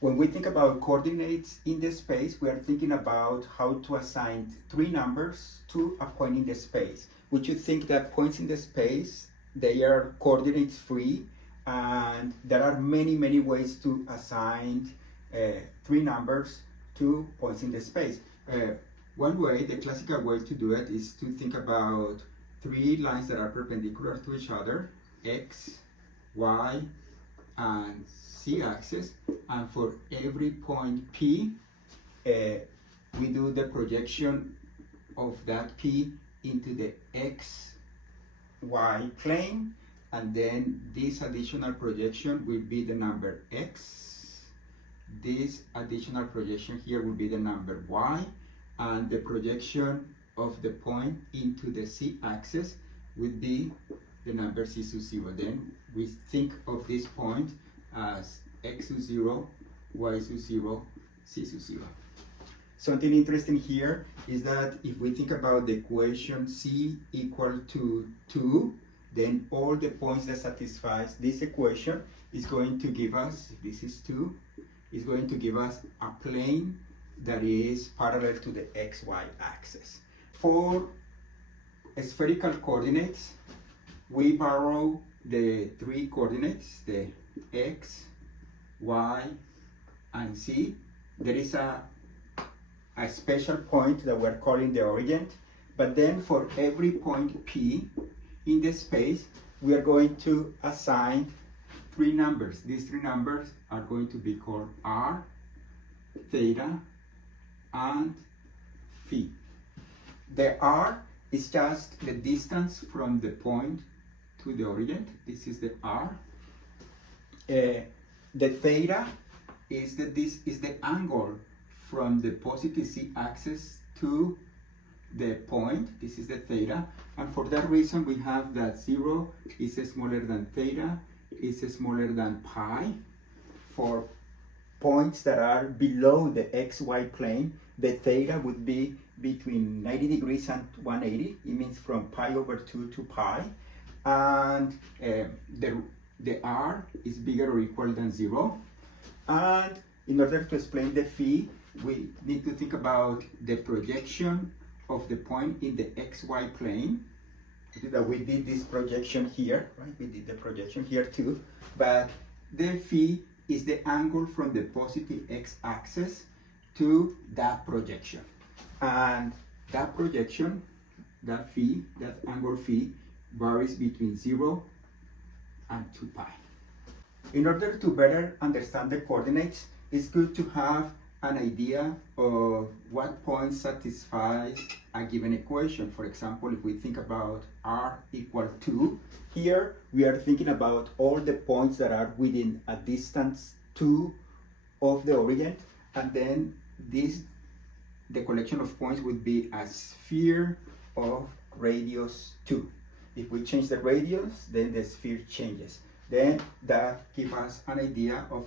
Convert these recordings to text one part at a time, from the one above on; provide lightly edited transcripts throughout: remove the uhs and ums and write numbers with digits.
When we think about coordinates in the space, we are thinking about how to assign three numbers to a point in the space. Would you think that points in the space, they are coordinates free, and there are many ways to assign three numbers to points in the space. One way, the classical way to do it, is to think about three lines that are perpendicular to each other, x, y, and z-axis, and for every point P, we do the projection of that P into the x, y plane, and then this additional projection will be the number x, this additional projection here will be the number y, and the projection of the point into the z-axis would be the number z sub 0. Then we think of this point as x sub 0, y sub 0, z sub 0. Something interesting here is that if we think about the equation c equal to 2, then all the points that satisfies this equation is going to give us, if this is 2, is going to give us a plane that is parallel to the xy axis. For spherical coordinates, we borrow the three coordinates, the x, y, and z. There is a special point that we're calling the origin, but then for every point P in the space, we are going to assign three numbers. These three numbers are going to be called r, theta, and phi. The r is just the distance from the point to the origin. This is the r. The theta is the angle from the positive z-axis to the point. This is the theta, and for that reason we have that 0 is smaller than theta, is smaller than pi. For points that are below the xy plane, the theta would be between 90 degrees and 180. It means from pi over 2 to pi. And the r is bigger or equal than 0. And in order to explain the phi, we need to think about the projection of the point in the xy plane. That we did this projection here, right? We did the projection here too. But the phi is the angle from the positive x-axis to that projection. And that projection, that phi, that angle phi, varies between 0 and 2 pi. In order to better understand the coordinates, it's good to have an idea of what point satisfies a given equation. For example, if we think about r equal 2, here we are thinking about all the points that are within a distance 2 of the origin, and then the collection of points would be a sphere of radius 2. If we change the radius, then the sphere changes. Then that gives us an idea of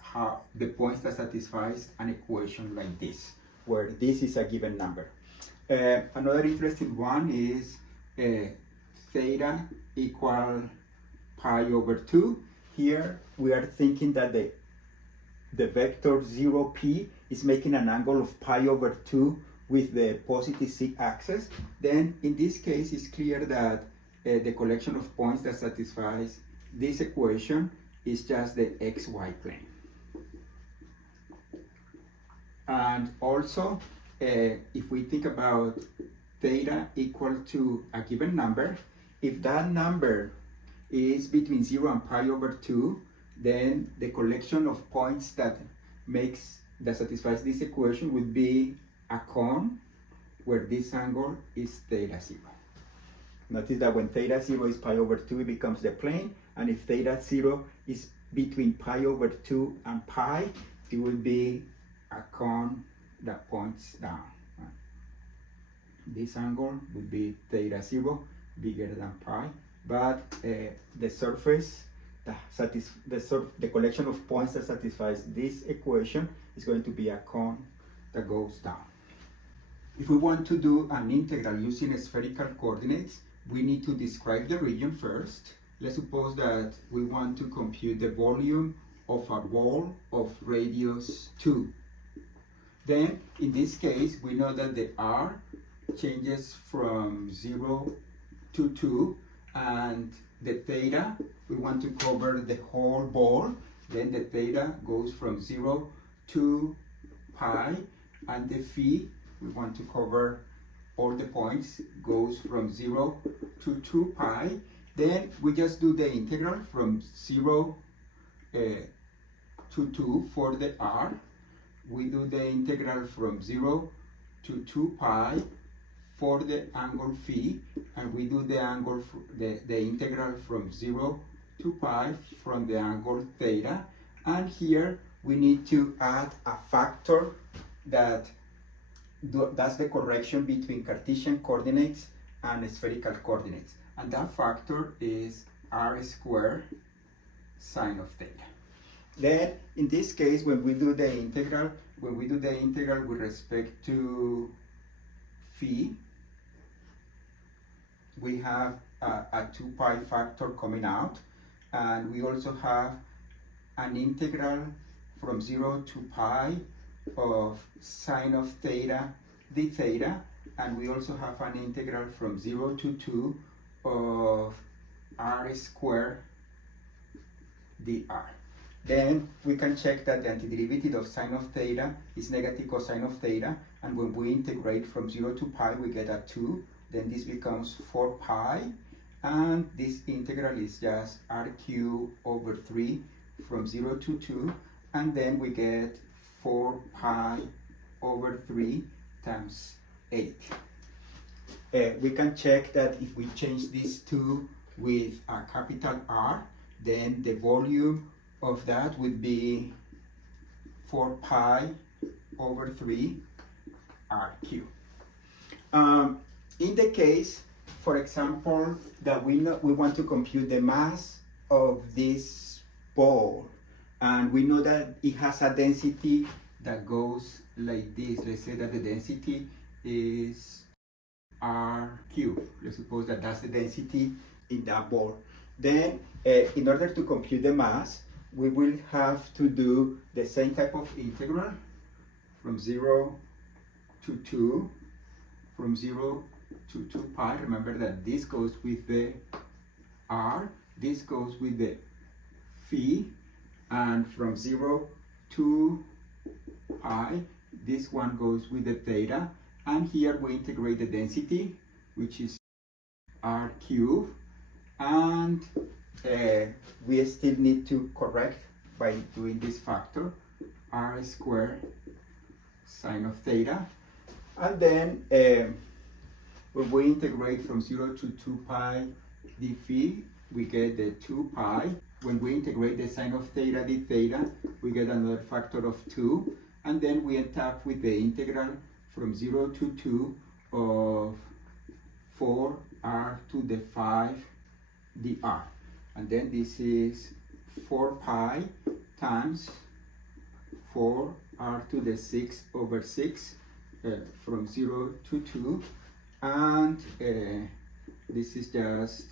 how the points that satisfies an equation like this, where this is a given number. Another interesting one is theta equal pi over 2. Here we are thinking that the vector 0p is making an angle of pi over 2 with the positive z-axis. Then in this case, it's clear that the collection of points that satisfies this equation is just the xy plane. And also, if we think about theta equal to a given number, if that number is between 0 and pi over 2, then the collection of points that satisfies this equation would be a cone where this angle is theta 0. Notice that when theta 0 is pi over 2, it becomes the plane, and if theta 0 is between pi over 2 and pi, it will be a cone that points down. This angle would be theta 0, bigger than pi, but the surface, the collection of points that satisfies this equation is going to be a cone that goes down. If we want to do an integral using spherical coordinates, we need to describe the region first. Let's suppose that we want to compute the volume of a ball of radius 2. Then in this case we know that the r changes from 0 to 2, and the theta, we want to cover the whole ball, then the theta goes from 0 to pi, and the phi, we want to cover all the points, goes from 0 to 2 pi. Then we just do the integral from 0 to 2 for the r. We do the integral from 0 to 2 pi for the angle phi, and we do the integral from 0 to pi from the angle theta. And here we need to add a factor that's the correction between Cartesian coordinates and spherical coordinates, and that factor is r squared sine of theta. Then in this case, when we do the integral with respect to phi, we have a 2 pi factor coming out, and we also have an integral from 0 to pi of sine of theta d theta, and we also have an integral from 0 to 2 of r squared dr. Then we can check that the antiderivative of sine of theta is negative cosine of theta, and when we integrate from 0 to pi we get a 2, then this becomes 4 pi, and this integral is just r cubed over 3 from 0 to 2, and then we get 4 pi over 3 times 8. We can check that if we change these two with a capital R, then the volume of that would be 4 pi over 3 r cubed. In the case, for example, that we want to compute the mass of this ball, and we know that it has a density that goes like this. Let's say that the density is r cubed. Let's suppose that that's the density in that ball. Then in order to compute the mass, we will have to do the same type of integral from 0 to 2, from 0 to 2 pi. Remember that this goes with the r, this goes with the phi, and from 0 to pi, this one goes with the theta, and here we integrate the density, which is r cubed, and we still need to correct by doing this factor, r squared sine of theta. And then when we integrate from 0 to 2 pi d phi, we get the 2 pi. When we integrate the sine of theta d theta, we get another factor of 2. And then we end up with the integral from 0 to 2 of 4r to the 5 dr. And then this is 4 pi times 4r to the 6 over 6 from 0 to 2, and this is just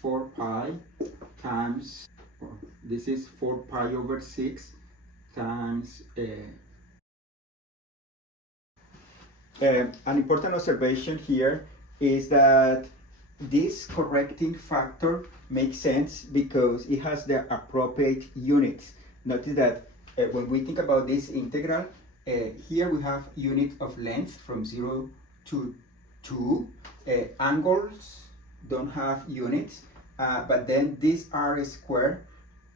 4 pi times, this is 4 pi over 6 times an important observation here is that this correcting factor makes sense because it has the appropriate units. Notice that when we think about this integral, here we have unit of length from 0 to 2. Angles don't have units, but then this r squared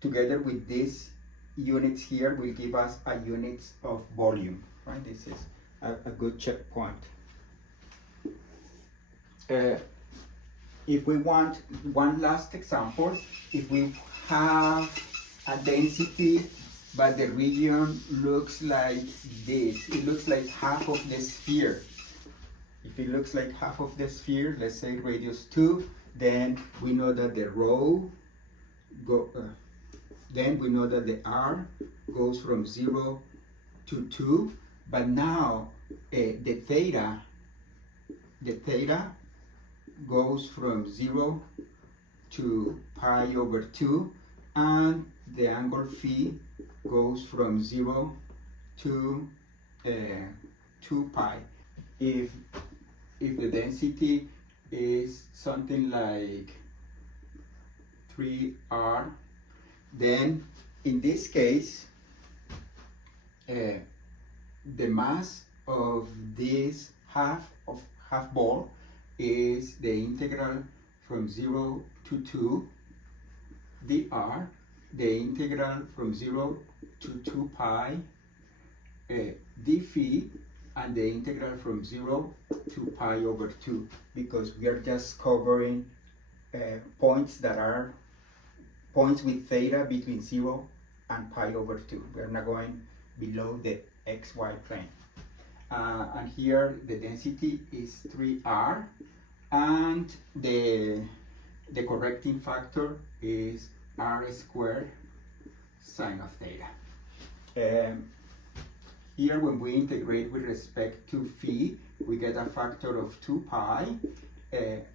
together with these units here will give us a unit of volume. Right? This is a good checkpoint. If we want one last example, if we have a density but the region looks like this, it looks like half of the sphere. If it looks like half of the sphere, let's say radius 2, then we know that the rho then we know that the r goes from 0 to 2, but now the theta goes from 0 to pi over 2, and the angle phi goes from 0 to 2 pi. If the density is something like 3r, then in this case the mass of this half ball is the integral from 0 to 2 dr, the integral from 0 to 2 pi d phi, and the integral from 0 to pi over 2, because we are just covering points that are points with theta between 0 and pi over 2. We are not going below the xy plane. And here the density is 3r, and the correcting factor is r squared sine of theta. Here, when we integrate with respect to phi, we get a factor of 2 pi.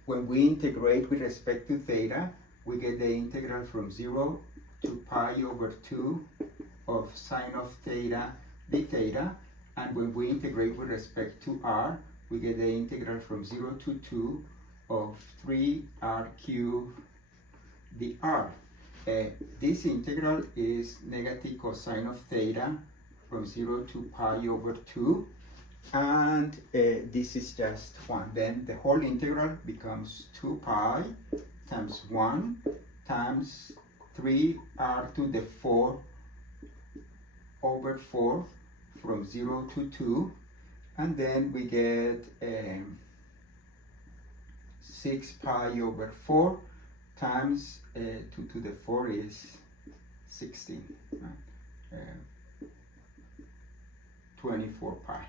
When we integrate with respect to theta, we get the integral from 0 to pi over 2 of sine of theta d theta. And when we integrate with respect to r, we get the integral from 0 to 2 of 3r cubed dr. This integral is negative cosine of theta from 0 to pi over 2, and this is just 1. Then the whole integral becomes 2 pi times 1 times 3r to the 4 over 4 from 0 to 2, and then we get 6 pi over 4 times 2 to the 4 is 16, right? 24 pi.